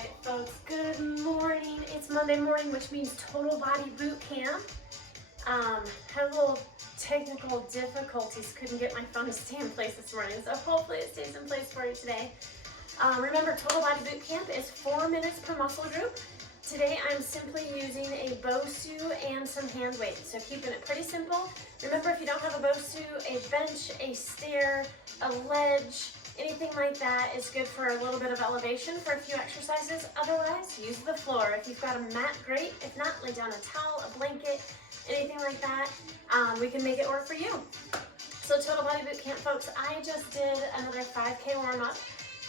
right, folks, good morning. It's Monday morning, which means total body boot camp. Had a little technical difficulties, couldn't get my phone to stay in place this morning, so hopefully it stays in place for you today. Remember, total body boot camp is 4 minutes per muscle group. Today I'm simply using a Bosu and some hand weights, so keeping it pretty simple. Remember, if you don't have a Bosu, a bench, a stair, a ledge, anything like that is good for a little bit of elevation for a few exercises. Otherwise, use the floor. If you've got a mat, great. If not, lay down a towel, a blanket, anything like that. We can make it work for you. So total body boot camp, folks, I just did another 5K warm-up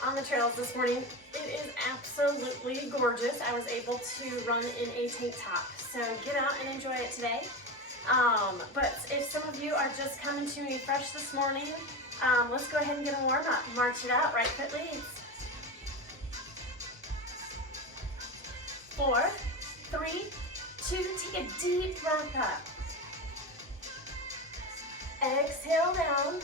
on the trails this morning. It is absolutely gorgeous. I was able to run in a tank top, so get out and enjoy it today. But if some of you are just coming to me fresh this morning, let's go ahead and get a warm up. March it out, right foot leads. 4, 3, 2, take a deep breath up. Exhale down.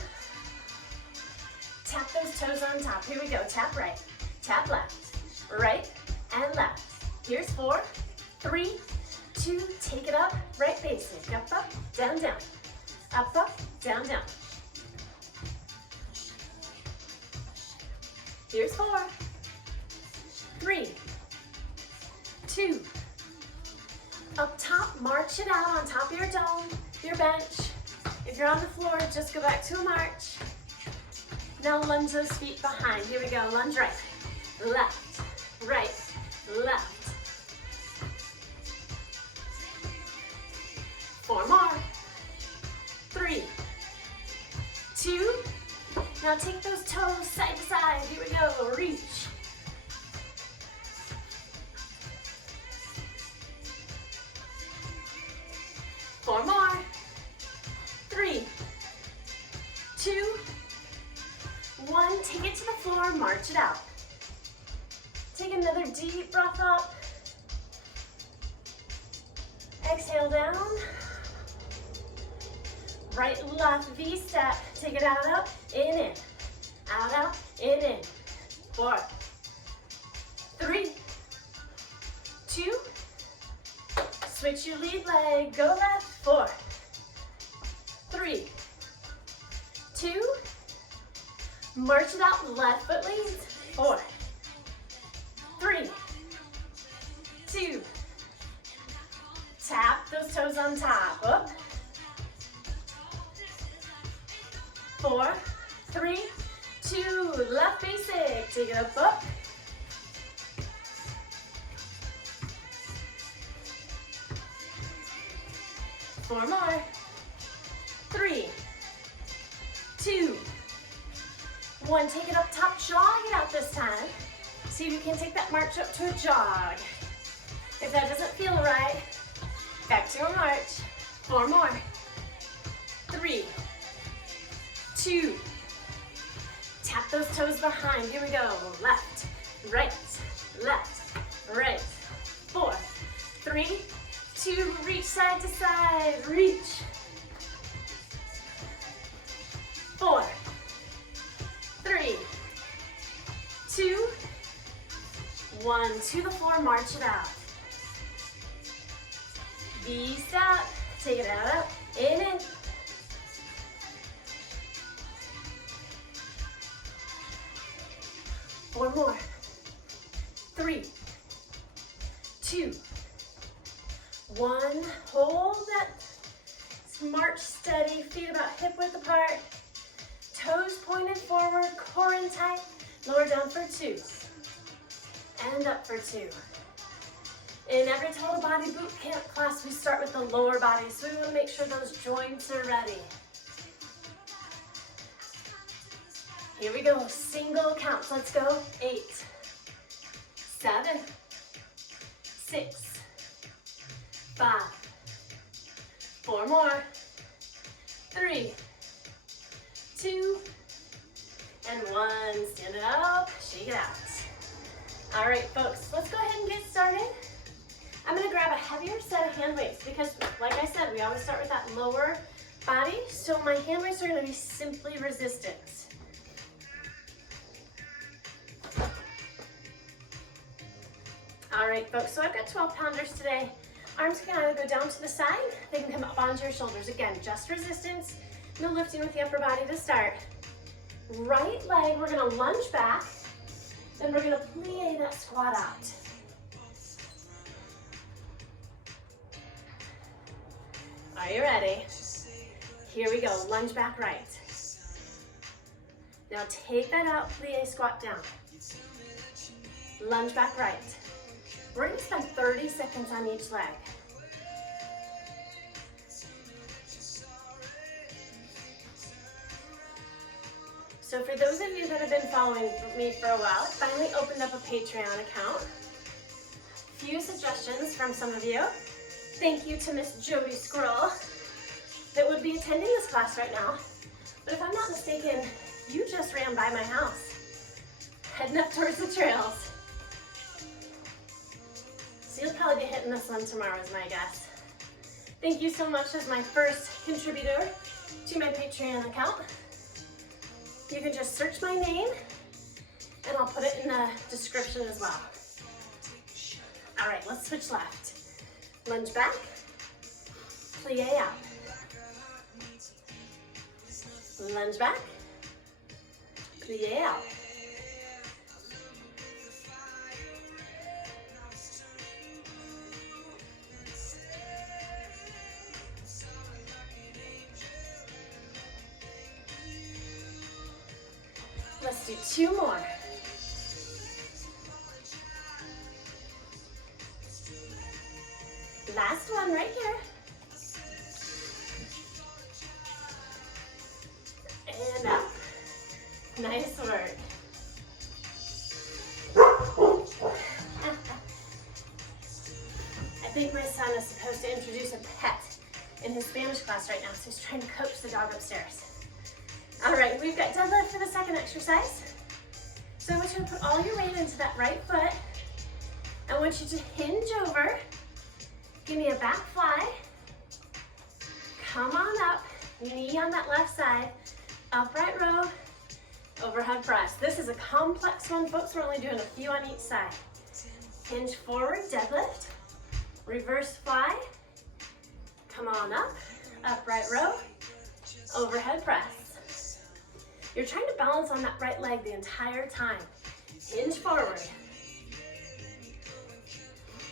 Tap those toes on top. Here we go. Tap right, tap left, right and left. Here's 4, 3, 2, take it up, right basic. Up, up, down, down. Up, up, down, down. Here's 4, 3, 2. Up top, march it out on top of your dome, your bench. If you're on the floor, just go back to a march. Now lunge those feet behind. Here we go. Lunge right, left, right, left. 4 more. 3, 2. Now take those toes side to side. Here we go. Reach. Four more. 3, 2, 1. Take it to the floor. March it out. Take another deep breath up. Exhale down. Right, left, V-step. Take it out, up, in. Out, in. 4, 3, 2. Switch your lead leg. Go left. 4, 3, 2. March it out. Left foot leads. 4, 3, 2. Tap those toes on top. Up. 4, 3, 2, left basic. Take it up, up. Four more. 3, 2, 1. Take it up top, jog it out this time. See if you can take that march up to a jog. If that doesn't feel right, back to a march. 4 more. 3, 2. Tap those toes behind. Here we go. Left, right, left, right. 4, 3, 2. Reach side to side. Reach. 4, 3, 2, 1. To the floor. March it out. V-step. Take it out. Up. In. 4 more. 3, 2, 1. Hold that. March steady. Feet about hip width apart. Toes pointed forward. Core in tight. Lower down for 2. And up for 2. In every total body boot camp class, we start with the lower body, so we want to make sure those joints are ready. Here we go, single counts. Let's go. 8, 7, 6, 5, 4 more. 3, 2, and 1. Stand it up, shake it out. All right, folks, let's go ahead and get started. I'm gonna grab a heavier set of hand weights because, like I said, we always start with that lower body. So my hand weights are gonna be simply resistance. right, folks, so I've got 12 pounders today. Arms can either go down to the side, they can come up onto your shoulders. Again, just resistance, no lifting with the upper body to start. Right leg, we're gonna lunge back, then we're gonna plie that squat out. Are you ready? Here we go, lunge back right. Now take that out, plie, squat down. Lunge back right. We're gonna spend 30 seconds on each leg. So for those of you that have been following me for a while, I finally opened up a Patreon account. Few suggestions from some of you. Thank you to Miss Jody Squirrel that would be attending this class right now. But if I'm not mistaken, you just ran by my house, heading up towards the trails. So you'll probably be hitting this one tomorrow is my guess. Thank you so much as my first contributor to my Patreon account. You can just search my name and I'll put it in the description as well. All right, let's switch left. Lunge back, plie out. Lunge back, plie out. Let's do 2 more. Last one right here. And up. Nice work. I think my son is supposed to introduce a pet in his Spanish class right now, so he's trying to coax the dog upstairs. All right, we've got deadlift for the second exercise. So I want you to put all your weight into that right foot. I want you to hinge over. Give me a back fly. Come on up, knee on that left side. Upright row, overhead press. This is a complex one, folks. We're only doing a few on each side. Hinge forward, deadlift. Reverse fly. Come on up, upright row, overhead press. You're trying to balance on that right leg the entire time. Hinge forward.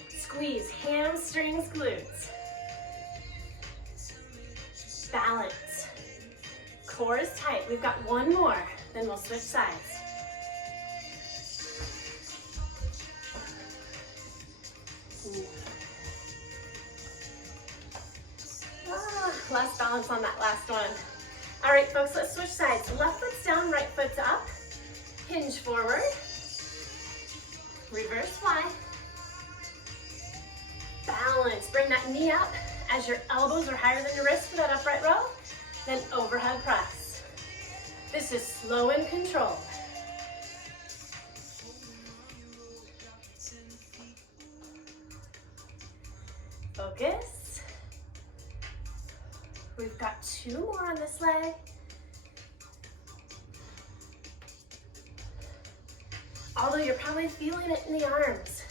Squeeze hamstrings, glutes. Balance. Core is tight. We've got one more, then we'll switch sides. Less balance on that last one. All right, folks, let's switch sides. Left foot's down, right foot's up. Hinge forward. Reverse fly. Balance. Bring that knee up as your elbows are higher than your wrist for that upright row. Then overhead press. This is slow and controlled. Focus. We've got 2 more on this leg. Although you're probably feeling it in the arms.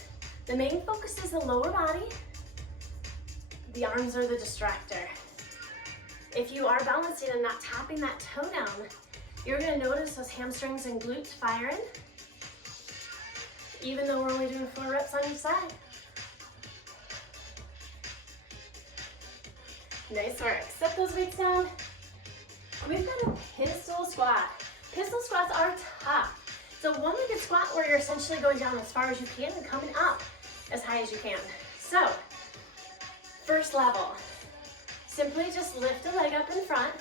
The main focus is the lower body. The arms are the distractor. If you are balancing and not tapping that toe down, you're gonna notice those hamstrings and glutes firing, even though we're only doing 4 reps on each side. Nice work. Set those weights down. We've got a pistol squat. Pistol squats are tough. It's a one-legged squat where you're essentially going down as far as you can and coming up as high as you can. So, first level. Simply just lift a leg up in front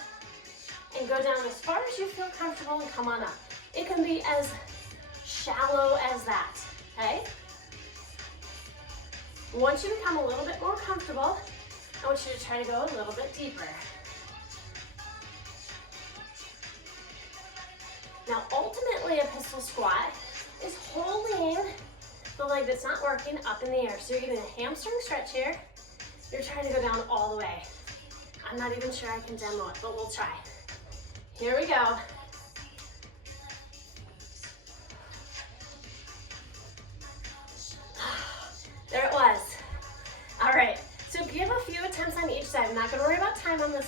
and go down as far as you feel comfortable and come on up. It can be as shallow as that, okay? Once you become a little bit more comfortable, I want you to try to go a little bit deeper. Now, ultimately, a pistol squat is holding the leg that's not working up in the air. So you're getting a hamstring stretch here. You're trying to go down all the way. I'm not even sure I can demo it, but we'll try. Here we go.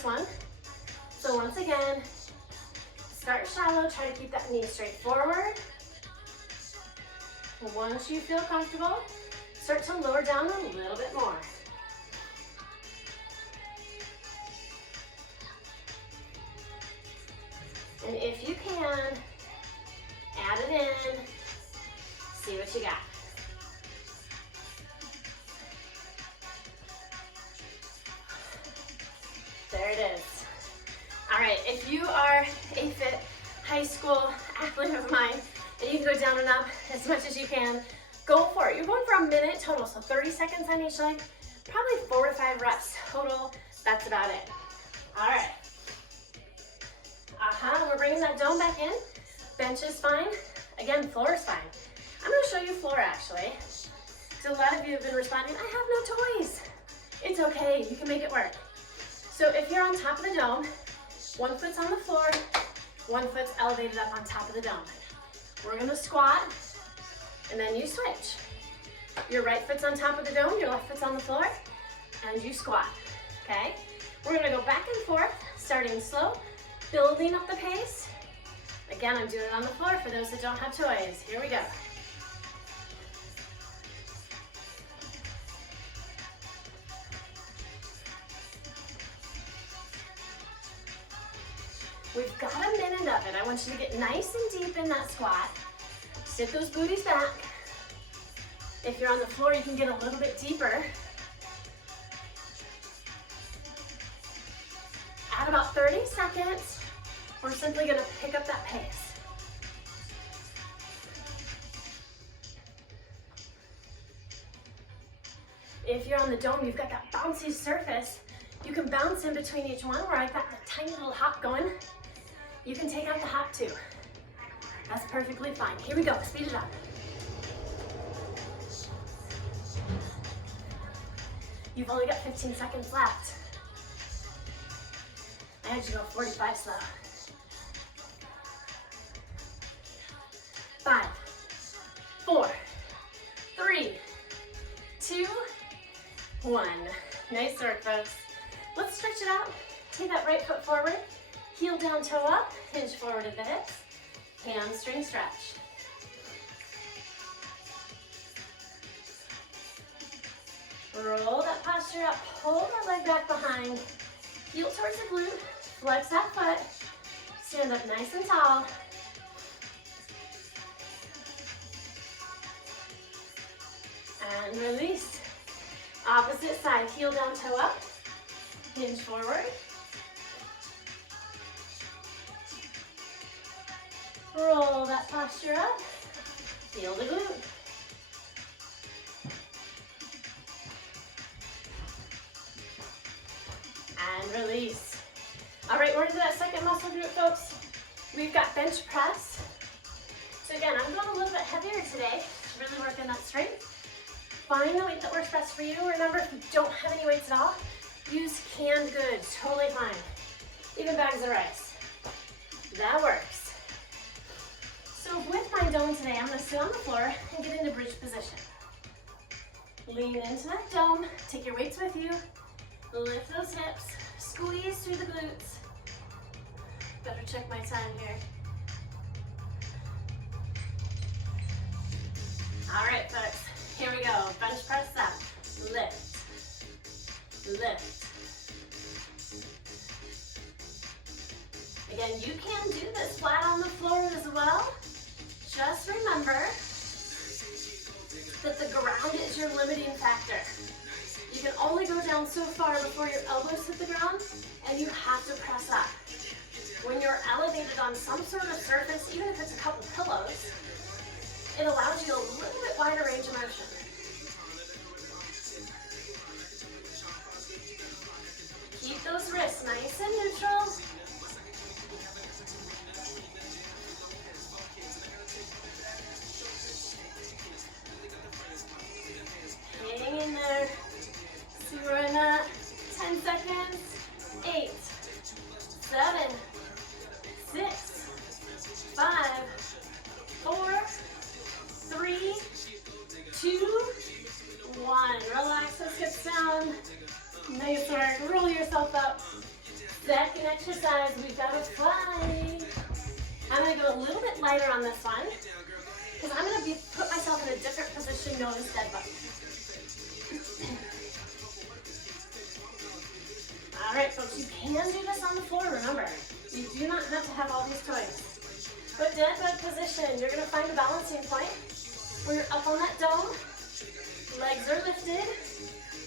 one. So once again, start shallow, try to keep that knee straight forward. Once you feel comfortable, start to lower down a little bit more. And if you can, add it in, see what you got. There it is. All right, if you are a fit high school athlete of mine, and you can go down and up as much as you can, go for it. You're going for a minute total, so 30 seconds on each leg, probably 4 to 5 reps total. That's about it. All right. We're bringing that dome back in. Bench is fine. Again, floor is fine. I'm gonna show you floor actually. Because a lot of you have been responding, I have no toys. It's okay, you can make it work. So if you're on top of the dome, one foot's on the floor, one foot's elevated up on top of the dome. We're gonna squat, and then you switch. Your right foot's on top of the dome, your left foot's on the floor, and you squat, okay? We're gonna go back and forth, starting slow, building up the pace. Again, I'm doing it on the floor for those that don't have toys. Here we go. We've got a minute of it. I want you to get nice and deep in that squat. Sit those booties back. If you're on the floor, you can get a little bit deeper. At about 30 seconds, we're simply gonna pick up that pace. If you're on the dome, you've got that bouncy surface. You can bounce in between each one where I've got that tiny little hop going. You can take out the hop too. That's perfectly fine. Here we go, speed it up. You've only got 15 seconds left. I had you go 45 slow. 5, 4, 3, 2, 1. Nice work, folks. Let's stretch it out. Take that right foot forward, heel down, toe up, hinge forward at the hips, hamstring stretch. Roll that posture up, pull that leg back behind, heel towards the glute, flex that foot, stand up nice and tall. And release. Opposite side, heel down, toe up, hinge forward. Roll that posture up, feel the glute. And release. All right, we're into that second muscle group, folks. We've got bench press. So again, I'm going a little bit heavier today, really working that strength. Find the weight that works best for you. Remember, if you don't have any weights at all, use canned goods, totally fine. Even bags of rice. That works. So with my dome today, I'm gonna sit on the floor and get into bridge position. Lean into that dome, take your weights with you, lift those hips, squeeze through the glutes. Better check my time here. All right, folks. Here we go, bench press up, lift, lift. Again, you can do this flat on the floor as well. Just remember that the ground is your limiting factor. You can only go down so far before your elbows hit the ground, and you have to press up. When you're elevated on some sort of surface, even if it's a couple pillows, it allows you a little bit wider range of motion. Keep those wrists nice and neutral. Hang in there. So we're in 10 seconds. 8, 7, 6, 5, 4, 3, 2, exercise, we've got to fly. I'm going to go a little bit lighter on this one because I'm going to put myself in a different position known as dead bug. All right, folks, you can do this on the floor, remember. You do not have to have all these toys. But dead bug position, you're going to find a balancing point where you're up on that dome, legs are lifted,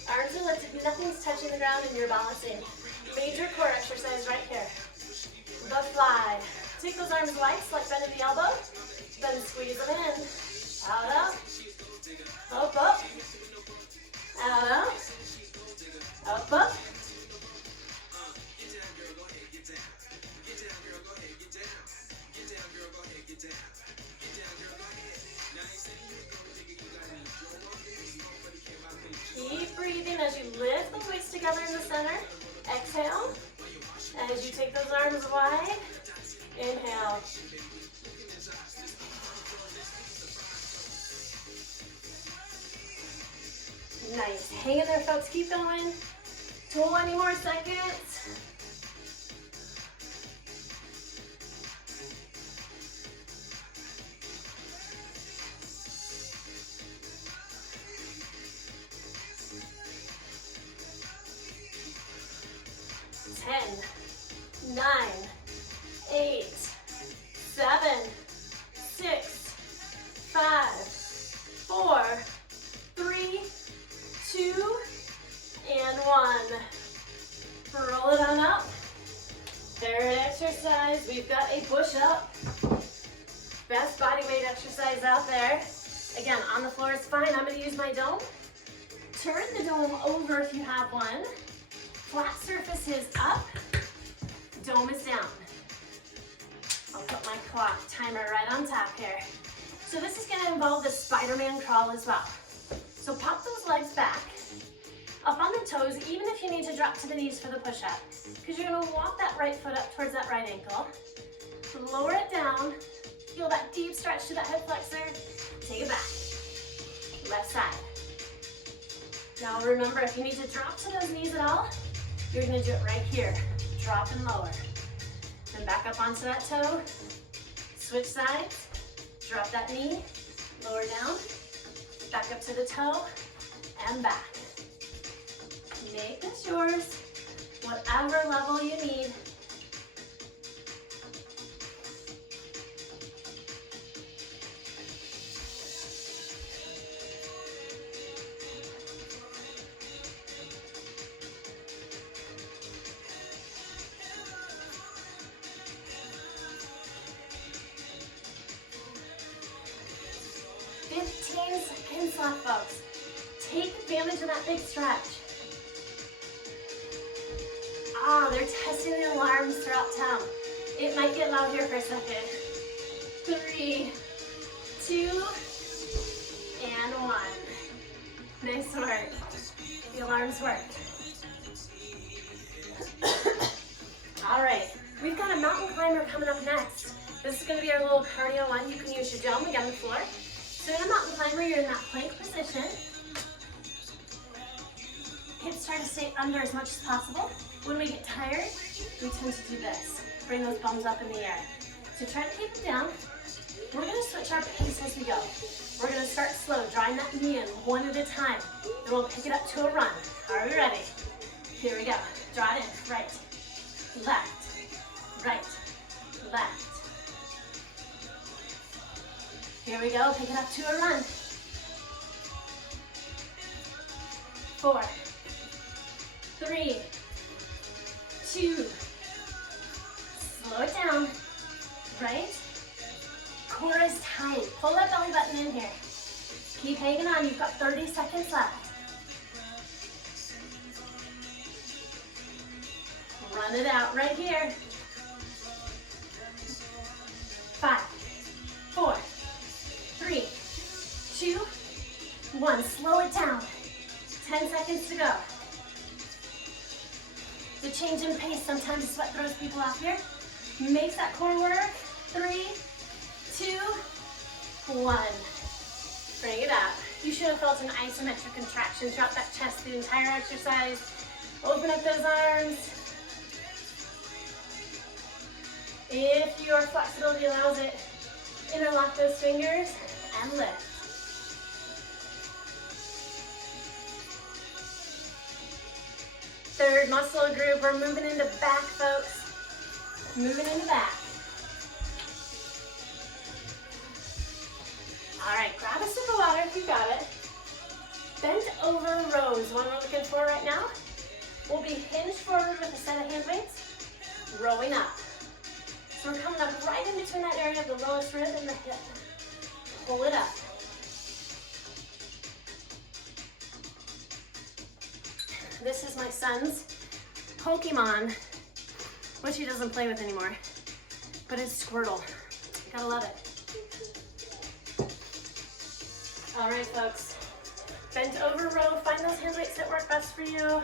arms are lifted, nothing's touching the ground, and you're balancing. Major core exercise right here. The fly. Take those arms wide, like bend at the elbow, then squeeze them in. Out, up, up, up, out, up, up, up. Keep breathing as you lift the weights together in the center. Exhale. As you take those arms wide, inhale. Nice. Hang in there, folks. Keep going. 20 more seconds. We've got a push-up. Best body weight exercise out there. Again, on the floor is fine. I'm going to use my dome. Turn the dome over if you have one. Flat surface is up. Dome is down. I'll put my clock timer right on top here. So this is going to involve the Spider-Man crawl as well. So pop those legs back. Up on the toes, even if you need to drop to the knees for the push-up, because you're going to walk that right foot up towards that right ankle. Lower it down. Feel that deep stretch to that hip flexor. Take it back. Left side. Now remember, if you need to drop to those knees at all, you're going to do it right here. Drop and lower. Then back up onto that toe. Switch sides. Drop that knee. Lower down. Back up to the toe. And back. Make this yours, whatever level you need. Seconds left, folks. Take advantage of that big stretch. They're testing the alarms throughout town. It might get loud here for a second. 3, 2, and 1. Nice work. The alarms work. All right, we've got a mountain climber coming up next. This is going to be our little cardio one. You can use your jump again on the floor. So in a mountain climber, you're in that plank position. Hips try to stay under as much as possible. When we get tired, we tend to do this. Bring those bums up in the air. So try to keep it down. We're going to switch our pace as we go. We're going to start slow, drawing that knee in one at a time. Then we'll pick it up to a run. Are we ready? Here we go. Draw it in. Right, left, right, left. Here we go. Pick it up to a run. 4, 3, 2, slow it down, right? Core is tight. Pull that belly button in here. Keep hanging on, you've got 30 seconds left. Run it out right here. 5, 4, 3, 2, 1. Slow it down. 10 seconds to go. The change in pace, sometimes sweat throws people off here. Make that core work. 3, 2, 1. Bring it up. You should have felt an isometric contraction throughout that chest the entire exercise. Open up those arms. If your flexibility allows it, interlock those fingers and lift. Third muscle group, we're moving into back, folks. Moving into back. All right, grab a sip of water if you got it. Bent over rows, one we're looking for right now. We'll be hinged forward with a set of hand weights, rowing up. So we're coming up right in between that area of the lowest rib and the hip. Pull it up. This is my son's Pokemon, which he doesn't play with anymore, but it's Squirtle. Gotta love it. All right, folks. Bent over row, find those hand weights that work best for you.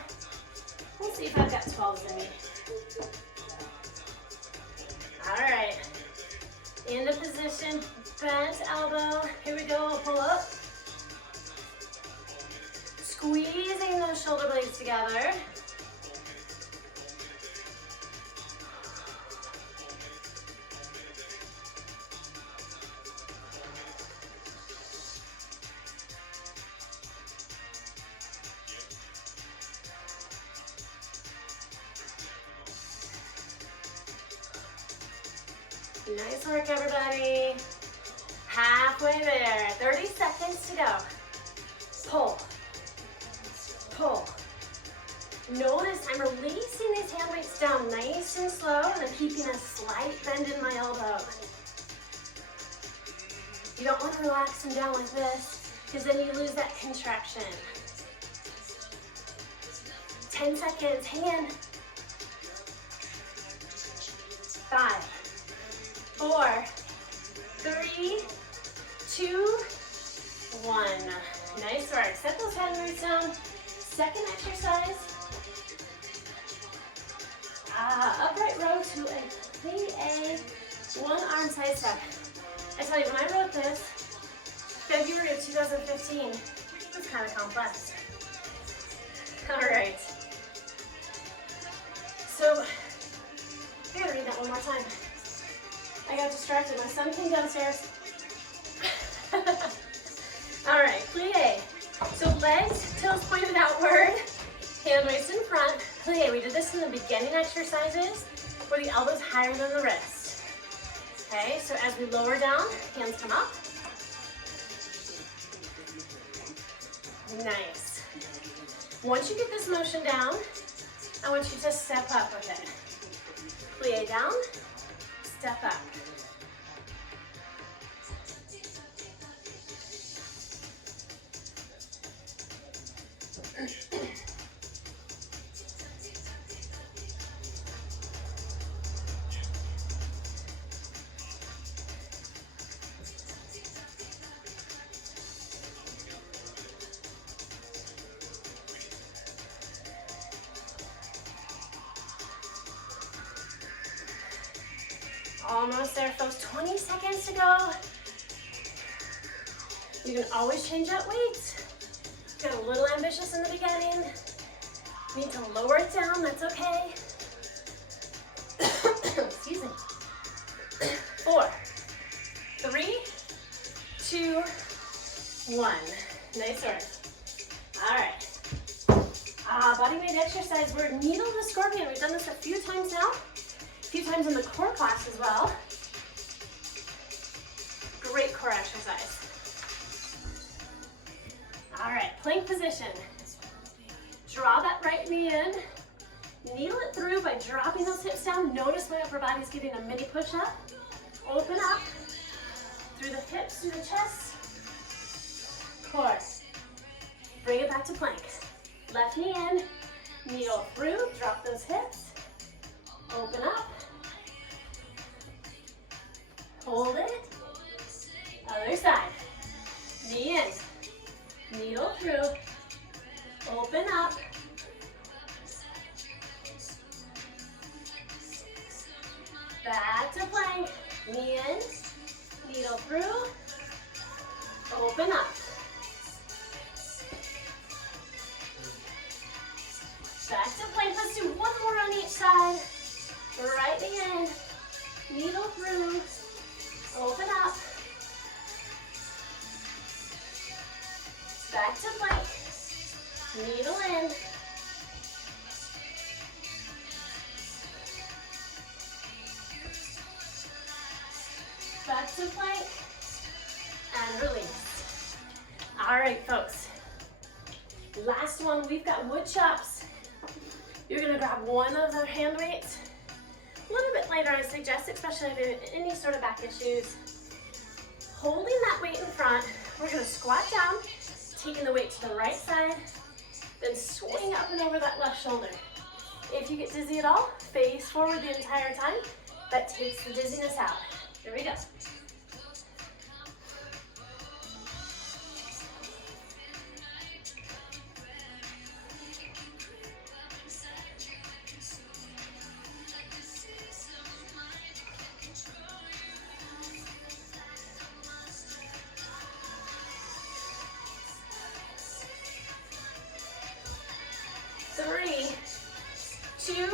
We'll see if I've got 12s in me. All right, into position, bent elbow. Here we go, we'll pull up. Squeezing those shoulder blades together. Nice work, everybody. Halfway there. 30 seconds to go. Pull. Pull. Notice I'm releasing these hand weights down nice and slow, and I'm keeping a slight bend in my elbow. You don't want to relax them down like this, because then you lose that contraction. 10 seconds. Hang in. 5, 4, 3, 2, 1. Nice work. Set those hand weights down. Second exercise. Upright row to a plie, one arm side step. I tell you, when I wrote this, February of 2015, it was kind of complex. All right. So, I gotta read that one more time. I got distracted. My son came downstairs. All right, plie. So legs, toes pointed outward, hand weights in front. Plie. We did this in the beginning exercises where the elbow's higher than the wrist. Okay, so as we lower down, hands come up. Nice. Once you get this motion down, I want you to step up with it. Plie down, step up. Almost there, folks. 20 seconds to go. You can always change out weights. Got a little ambitious in the beginning. Need to lower it down, that's okay. Excuse me. 4, 3, 2, 1. Nice work. All right. Body weight exercise. We're needle the scorpion. We've done this a few times now. A few times in the core class as well. Great core exercise. All right, plank position. Draw that right knee in. Needle it through by dropping those hips down. Notice my upper body's getting a mini push-up. Open up through the hips, through the chest. Core. Bring it back to plank. Left knee in, needle through, drop those hips. Open up. Hold it. Other side. Knee in. Needle through. Open up. Back to plank. Knee in. Needle through. Open up. Back to plank. Let's do one more on each side. Right knee in. Needle through. Open up. Back to plank. Needle in. Back to plank. And release. All right, folks. Last one, we've got wood chops. You're gonna grab one of the hand weights. A little bit lighter, I suggest, especially if you have any sort of back issues. Holding that weight in front, we're gonna squat down, taking the weight to the right side, then swing up and over that left shoulder. If you get dizzy at all, face forward the entire time. That takes the dizziness out. Here we go. Three, two,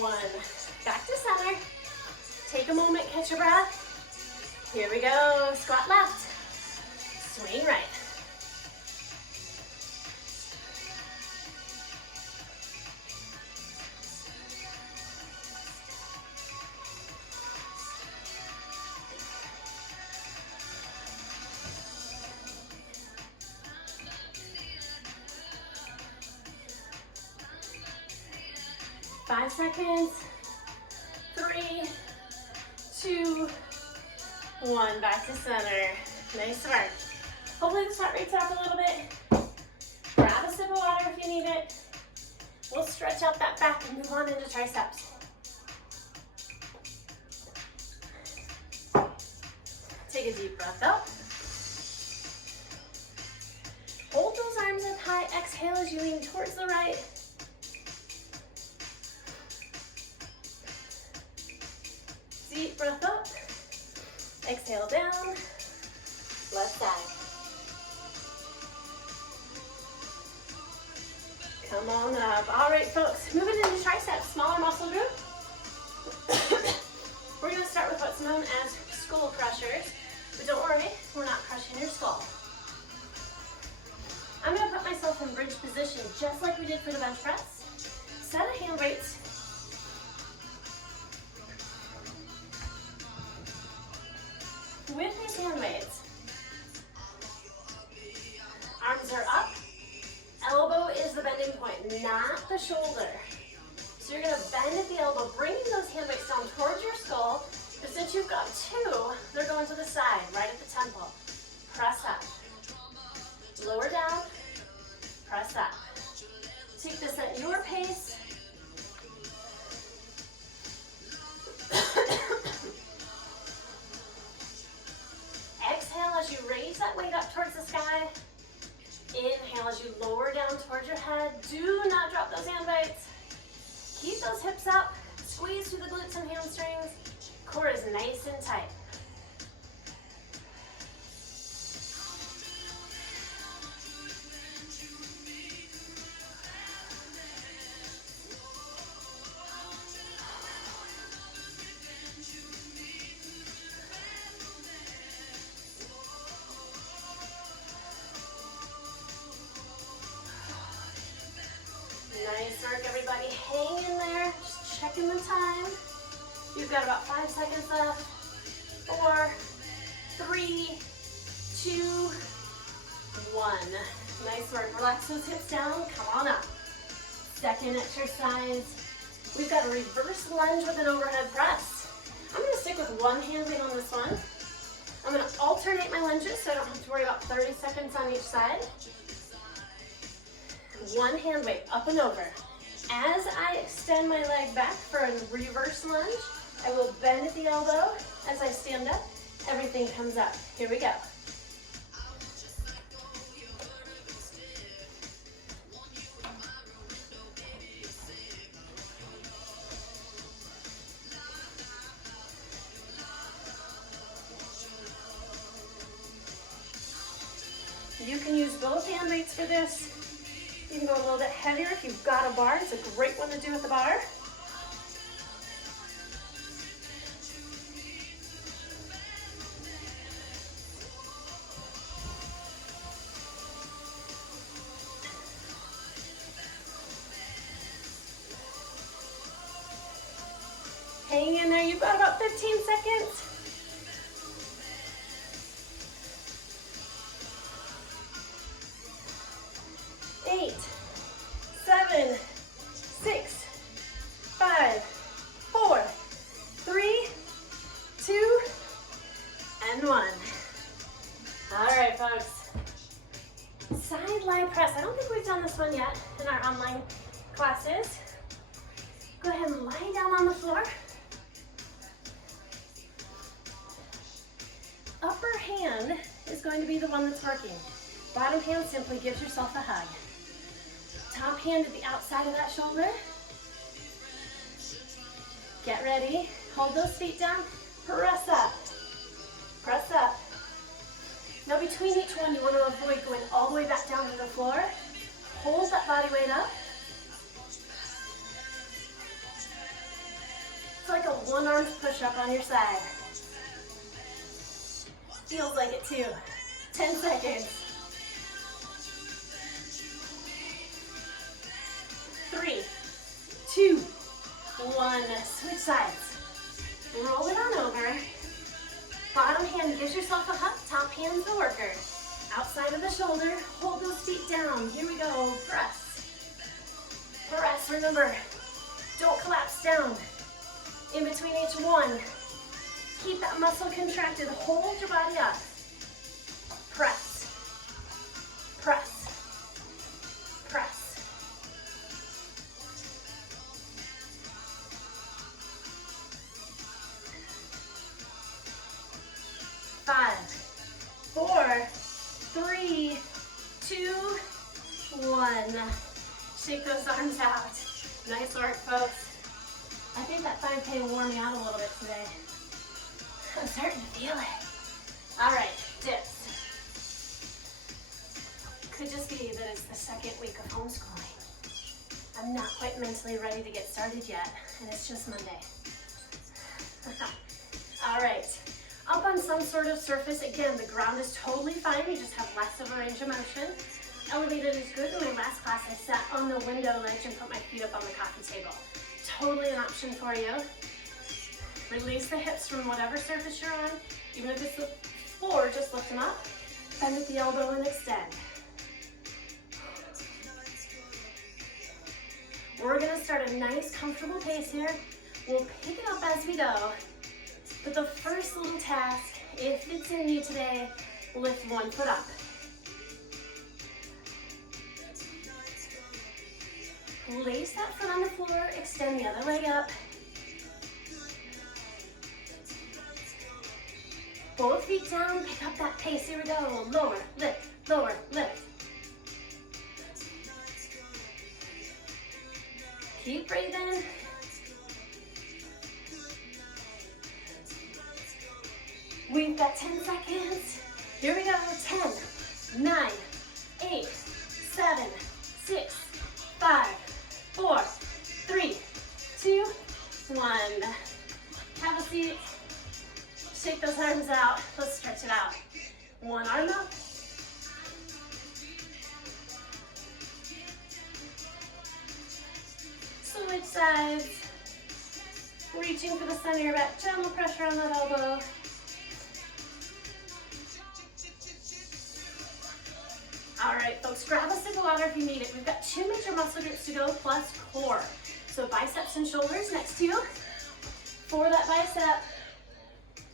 one. Back to center. Take a moment, catch your breath. Here we go. Squat left. Swing right. Five seconds. 3, 2, 1. Back to center. Nice work. Hopefully this heart rate's up a little bit. Grab a sip of water if you need it. We'll stretch out that back and move on into triceps. Take a deep breath out. Hold those arms up high. Exhale as you lean towards the right. Deep breath up. Exhale down. Left side. Come on up. All right, folks. Moving into triceps, smaller muscle group. We're going to start with what's known as skull crushers. But don't worry, we're not crushing your skull. I'm going to put myself in bridge position just like we did for the bench press. Set of hand weights. With these hand weights, arms are up, elbow is the bending point, not the shoulder. So you're going to bend at the elbow, bringing those hand weights down towards your skull, but since you've got two, they're going to the side, right at the temple. Press up. Lower down, press up. Take this at your pace. Exhale as you raise that weight up towards the sky. Inhale as you lower down towards your head. Do not drop those hand weights. Keep those hips up. Squeeze through the glutes and hamstrings. Core is nice and tight. Nice work, everybody. Hang in there. Just checking the time. You've got about 5 seconds left. 4, 3, 2, 1. Nice work. Relax those hips down. Come on up. Second exercise. We've got a reverse lunge with an overhead press. I'm going to stick with one hand weight on this one. I'm going to alternate my lunges so I don't have to worry about 30 seconds on each side. One hand weight up and over. As I extend my leg back for a reverse lunge, I will bend at the elbow. As I stand up, everything comes up. Here we go. You can use both hand weights for this. You can go a little bit heavier if you've got a bar. It's a great one to do with the bar. About 15 seconds. Eight, 7, 6, 5, 4, 3, 2, and 1. All right, folks. Side lie press. I don't think we've done this one yet in our online classes. Go ahead and lie down on the floor. Upper hand is going to be the one that's working. Bottom hand simply gives yourself a hug. Top hand at the outside of that shoulder. Get ready. Hold those feet down. Press up. Press up. Now between each one, you want to avoid going all the way back down to the floor. Hold that body weight up. It's like a one-arm push-up on your side. Feels like it too. 10 seconds. 3, 2, 1. Switch sides. Roll it on over. Bottom hand gives yourself a hug. Top hand's the worker. Outside of the shoulder. Hold those feet down. Here we go. Press. Press. Remember, don't collapse down. In between each one, keep that muscle contracted. Hold your body up. Press. Press. Press. 5, 4, 3, 2, 1. Shake those arms out. Nice work, folks. I think that 5K wore me out a little bit today. I'm starting to feel it. All right, dips. Could just be that it's the second week of homeschooling. I'm not quite mentally ready to get started yet, and it's just Monday. All right. Up on some sort of surface, again, the ground is totally fine. You just have less of a range of motion. Elevated is good. In my last class, I sat on the window ledge and put my feet up on the coffee table. Totally an option for you. Release the hips from whatever surface you're on. Even if it's the floor, just lift them up. Bend at the elbow and extend. We're gonna start a nice, comfortable pace here. We'll pick it up as we go. But the first little task, if it's in you today, lift one foot up. Place that foot on the floor, extend the other leg up. Both feet down, pick up that pace. Here we go. Lower, lift, lower, lift. Keep breathing. We've got 10 seconds. Here we go. 10, 9, 8, 7, 6, 5, 4, 3, 2, 1. Have a seat. Shake those arms out. Let's stretch it out. One arm up. Switch sides. Reaching for the center of your back. Gentle pressure on that elbow. All right, folks, grab a sip of water if you need it. We've got 2 major muscle groups to go plus core. So biceps and shoulders next to you. For that bicep,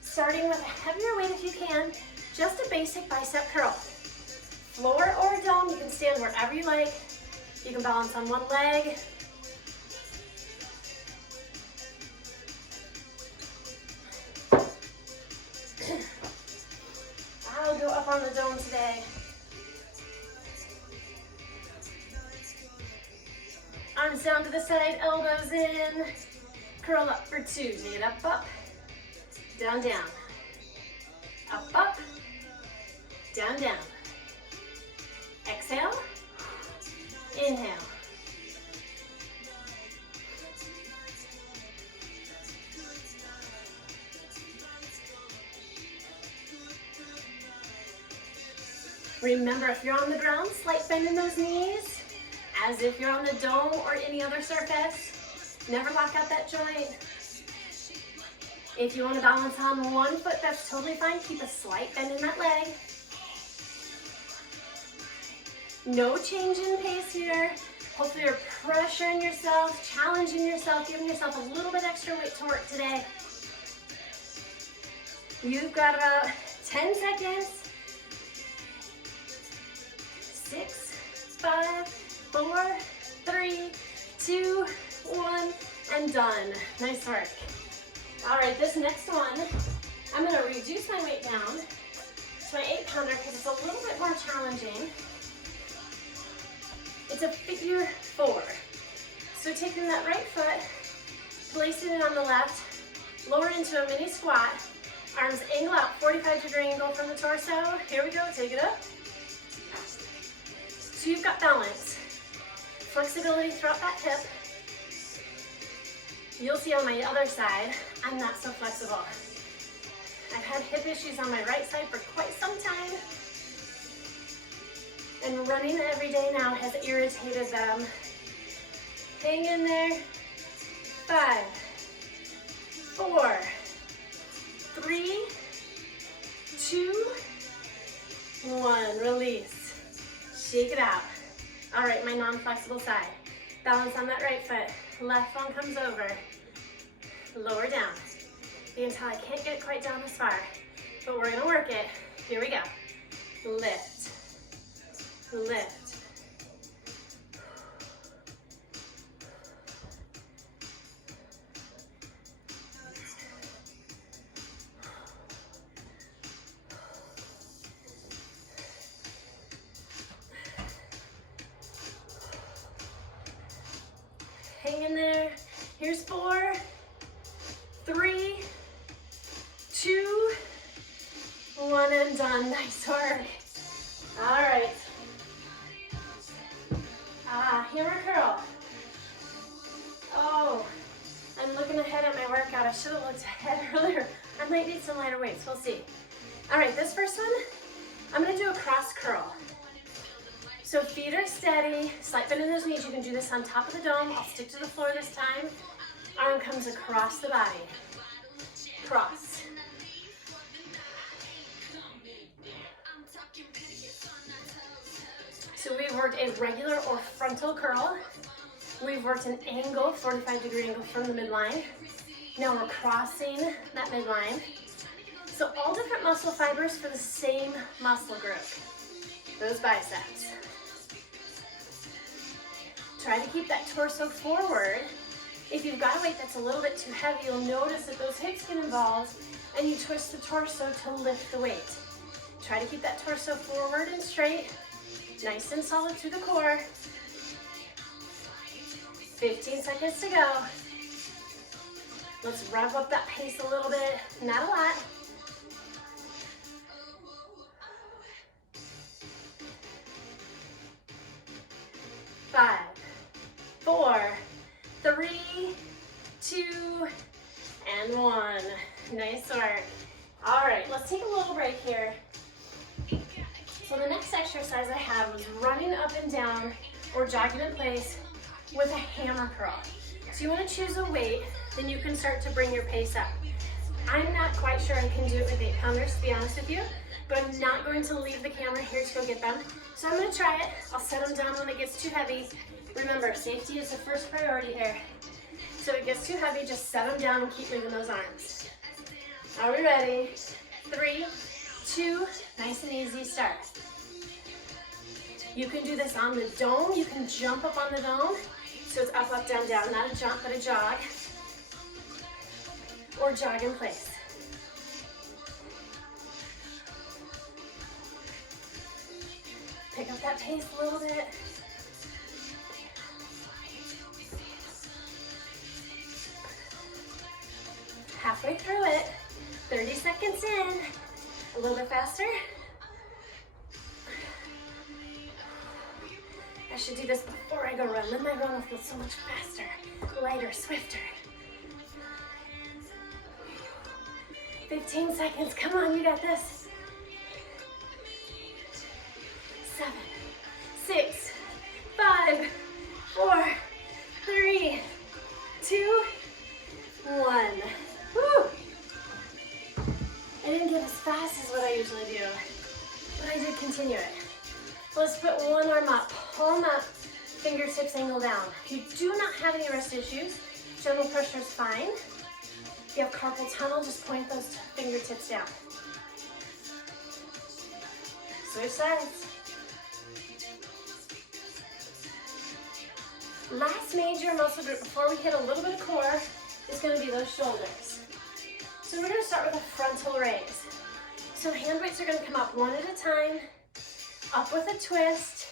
starting with a heavier weight if you can, just a basic bicep curl. Floor or dome, you can stand wherever you like. You can balance on one leg. I'll go up on the dome today. Arms down to the side, elbows in. Curl up for 2. Take it up, up. Down, down. Up, up. Down, down. Exhale. Inhale. Remember, if you're on the ground, slight bend in those knees, as if you're on the dome or any other surface. Never lock out that joint. If you want to balance on one foot, that's totally fine. Keep a slight bend in that leg. No change in pace here. Hopefully you're pressuring yourself, challenging yourself, giving yourself a little bit extra weight to work today. You've got about 10 seconds. 6, 5, 4, 3, 2, 1, and done. Nice work. All right, this next one, I'm gonna reduce my weight down to my 8-pounder because it's a little bit more challenging. It's a figure 4. So taking that right foot, placing it on the left, lower into a mini squat, arms angle out, 45-degree angle from the torso. Here we go, take it up. So you've got balance, flexibility throughout that hip. You'll see on my other side, I'm not so flexible. I've had hip issues on my right side for quite some time, and running every day now has irritated them. Hang in there. 5, 4, 3, 2, 1. Release. Shake it out. All right, my non-flexible side. Balance on that right foot. Left one comes over. Lower down. Until I can't get it quite down as far. But we're gonna work it. Here we go. Lift. Lift. Hang in there. Here's 4, 3, 2, 1, and done. Nice work. All right. Hammer curl. Oh, I'm looking ahead at my workout. I should have looked ahead earlier. I might need some lighter weights. We'll see. All right, this first one, I'm going to do a cross curl. So feet are steady, slight bend in those knees. You can do this on top of the dome. I'll stick to the floor this time. Arm comes across the body. Cross. So we've worked a regular or frontal curl. We've worked an angle, 45-degree angle from the midline. Now we're crossing that midline. So all different muscle fibers for the same muscle group. Those biceps. Try to keep that torso forward. If you've got a weight that's a little bit too heavy, you'll notice that those hips get involved and you twist the torso to lift the weight. Try to keep that torso forward and straight, nice and solid through the core. 15 seconds to go. Let's rev up that pace a little bit, not a lot. Five, 4, 3, 2, and 1. Nice work. All right, let's take a little break here. So the next exercise I have was running up and down or jogging in place with a hammer curl. So you want to choose a weight, then you can start to bring your pace up. I'm not quite sure I can do it with 8-pounders, to be honest with you, but I'm not going to leave the camera here to go get them. So I'm going to try it. I'll set them down when it gets too heavy. Remember, safety is the first priority here. So if it gets too heavy, just set them down and keep moving those arms. Are we ready? 3, 2, nice and easy, start. You can do this on the dome. You can jump up on the dome. So it's up, up, down, down. Not a jump, but a jog. Or jog in place. Pick up that pace a little bit. Halfway through it, 30 seconds in, a little bit faster. I should do this before I go run, then my run will feel so much faster, lighter, swifter. 15 seconds, come on, you got this. 7, 6, 5, 4, 3, 2, 1. Woo! I didn't get as fast as what I usually do, but I did continue it. Let's put one arm up, palm up, fingertips angle down. If you do not have any wrist issues, gentle pressure is fine. If you have carpal tunnel, just point those fingertips down. Switch sides. Last major muscle group before we hit a little bit of core is going to be those shoulders. So we're going to start with a frontal raise. So hand weights are going to come up one at a time, up with a twist,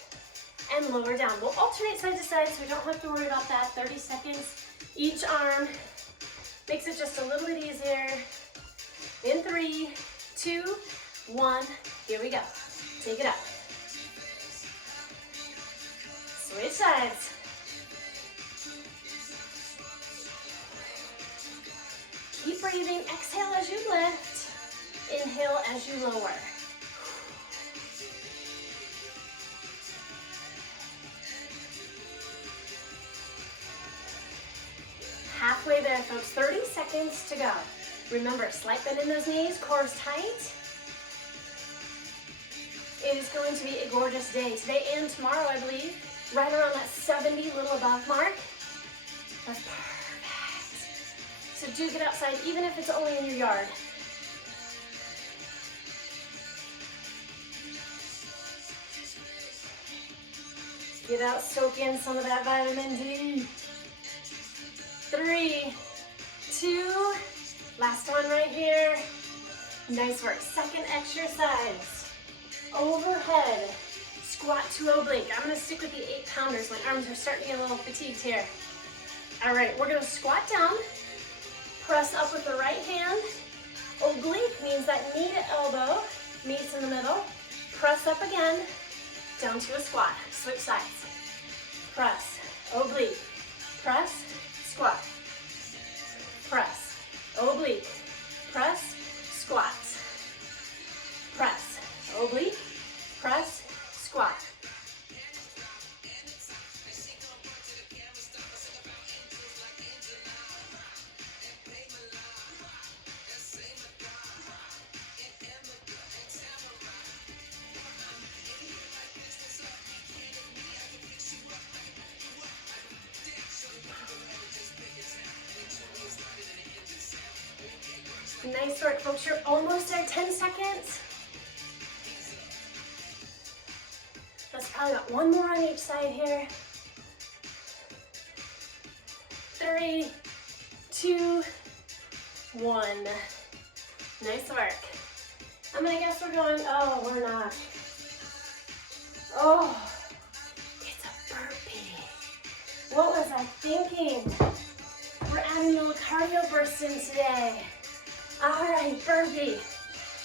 and lower down. We'll alternate side to side so we don't have to worry about that. 30 seconds each arm. Makes it just a little bit easier. In 3, 2, 1, here we go. Take it up. Switch sides. Keep breathing. Exhale as you lift. Inhale as you lower. Halfway there, folks. 30 seconds to go. Remember, slight bend in those knees, core is tight. It is going to be a gorgeous day. Today and tomorrow, I believe, right around that 70 little above mark. That's perfect. So do get outside, even if it's only in your yard. Get out, soak in some of that vitamin D. 3, 2, last one right here. Nice work. Second exercise. Overhead squat to oblique. I'm going to stick with the 8-pounders. My arms are starting to get a little fatigued here. All right, we're going to squat down, press up with the right hand. Oblique means that knee to elbow meets in the middle. Press up again, down to a squat. Switch sides. Press, oblique, press, squat. Press, oblique, press, squat. Press, oblique, press, squat. Nice work, folks. You're almost there. 10 seconds. Let's probably got one more on each side here. 3, 2, 1. Nice work. I'm gonna guess we're going, oh, we're not. Oh, it's a burpee. What was I thinking? We're adding a little cardio burst in today. All right, burpee.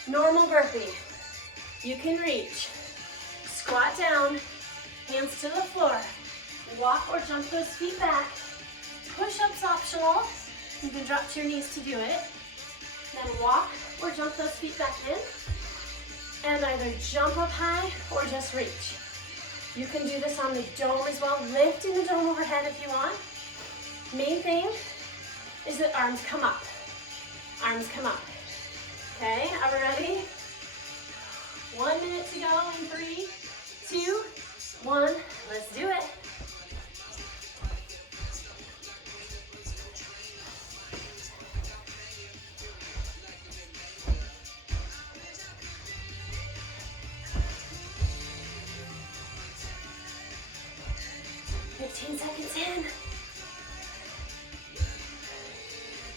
Normal burpee. You can reach. Squat down, hands to the floor. Walk or jump those feet back. Push-ups optional. You can drop to your knees to do it. Then walk or jump those feet back in. And either jump up high or just reach. You can do this on the dome as well, lifting the dome overhead if you want. Main thing is that arms come up. Arms come up. Okay, are we ready? 1 minute to go in 3, 2, 1. Let's do it. Seconds in.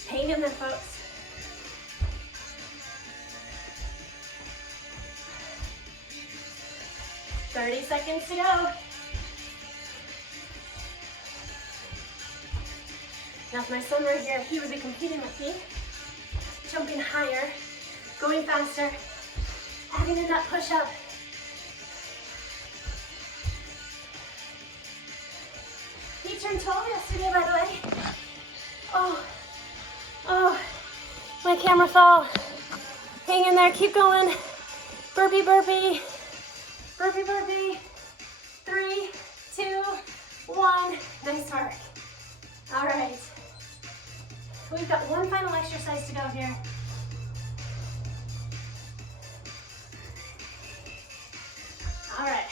Hang in there, folks. $30 seconds to go. Now if my son were here, he would be competing with me, jumping higher, going faster, adding in that push-up. He turned 12 yesterday, by the way. Oh, my camera fell. Hang in there, keep going. Burpee, burpee. Burpee, burpee. 3, 2, 1. Nice work. All right. We've got one final exercise to go here. All right,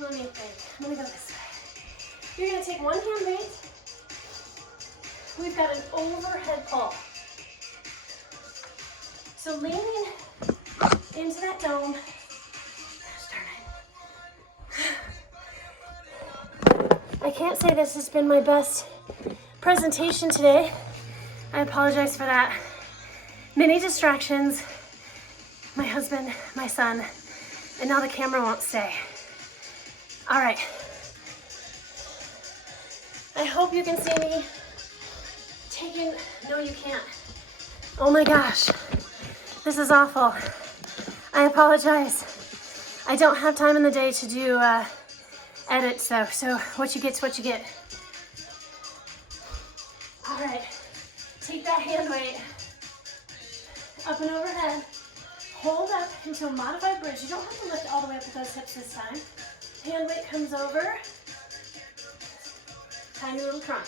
let me think. I'm gonna go this way. You're gonna take one hand weight. We've got an overhead pull. So leaning into that dome. I can't say this has been my best presentation today. I apologize for that. Many distractions, my husband, my son, and now the camera won't stay. All right. I hope you can see me taking, no you can't. Oh my gosh, this is awful. I apologize. I don't have time in the day to do edits though, so what you get's what you get. All right, take that hand weight up and overhead. Hold up into a modified bridge. You don't have to lift all the way up with those hips this time. Hand weight comes over. Tiny little crunch.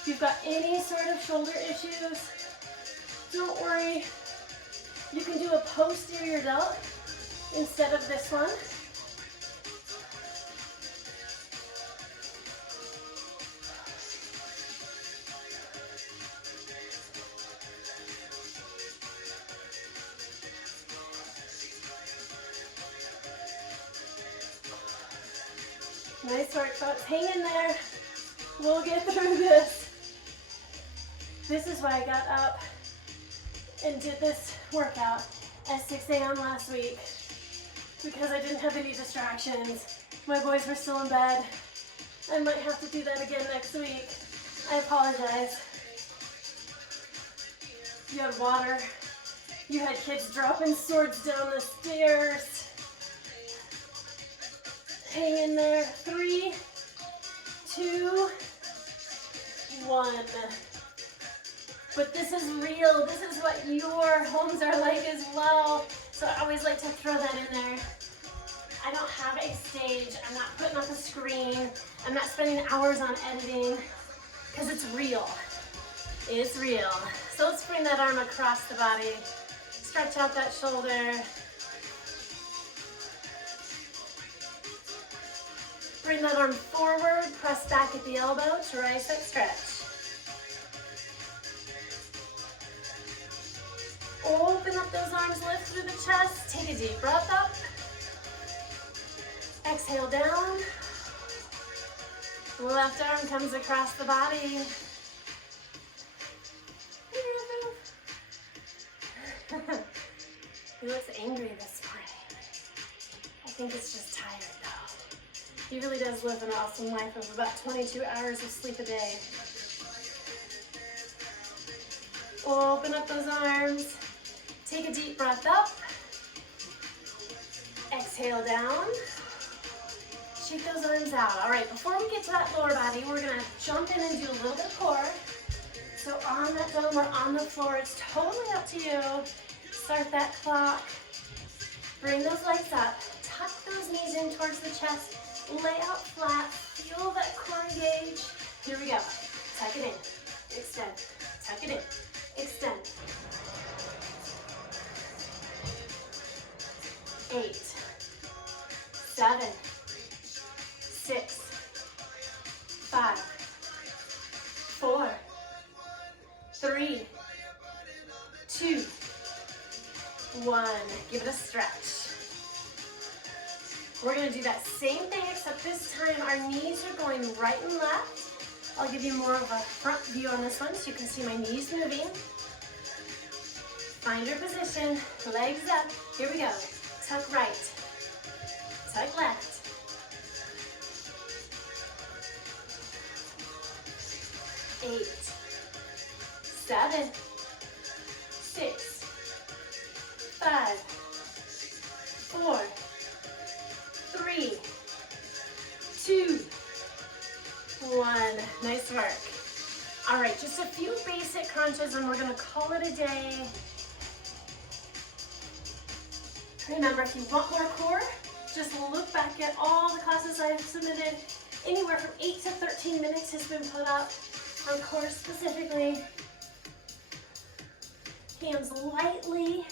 If you've got any sort of shoulder issues, don't worry. You can do a posterior delt instead of this one. Nice work, folks. Hang in there. We'll get through this. This is why I got up and did this workout at 6 a.m. last week, because I didn't have any distractions. My boys were still in bed. I might have to do that again next week. I apologize. You had water. You had kids dropping swords down the stairs. Hang in there. 3, 2, 1. But this is real. This is what your homes are like as well. So I always like to throw that in there. I don't have a stage. I'm not putting up a screen. I'm not spending hours on editing, because it's real. It's real. So let's bring that arm across the body. Stretch out that shoulder. Bring that arm forward, press back at the elbow, tricep stretch. Open up those arms, lift through the chest, take a deep breath up. Exhale down. Left arm comes across the body. He looks angry this morning. I think it's just tired though. He really does live an awesome life of about 22 hours of sleep a day. Open up those arms. Take a deep breath up. Exhale down. Shake those arms out. All right, before we get to that lower body, we're gonna jump in and do a little bit of core. So on that dome or on the floor, it's totally up to you. Start that clock. Bring those legs up. Tuck those knees in towards the chest. Lay out flat. Feel that core engage. Here we go. Tuck it in. Extend. Tuck it in. Extend. 8, 7, 6, 5, 4, 3, 2, 1. Give it a stretch. We're going to do that same thing, except this time our knees are going right and left. I'll give you more of a front view on this one so you can see my knees moving. Find your position, legs up. Here we go. Tuck right, tuck left. 8, 7, 6, 5, 4, 3, 2, 1. Nice work. All right, just a few basic crunches and we're gonna call it a day. Remember, if you want more core, just look back at all the classes I've submitted. Anywhere from 8 to 13 minutes has been put up. Our core specifically. Hands lightly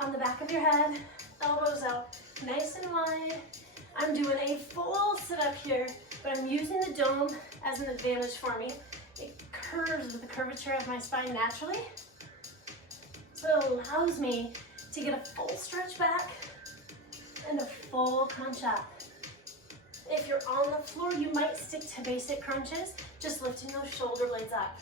on the back of your head, elbows out nice and wide. I'm doing a full sit-up here, but I'm using the dome as an advantage for me. It curves with the curvature of my spine naturally, so it allows me to get a full stretch back and a full crunch up. If you're on the floor, you might stick to basic crunches, just lifting those shoulder blades up.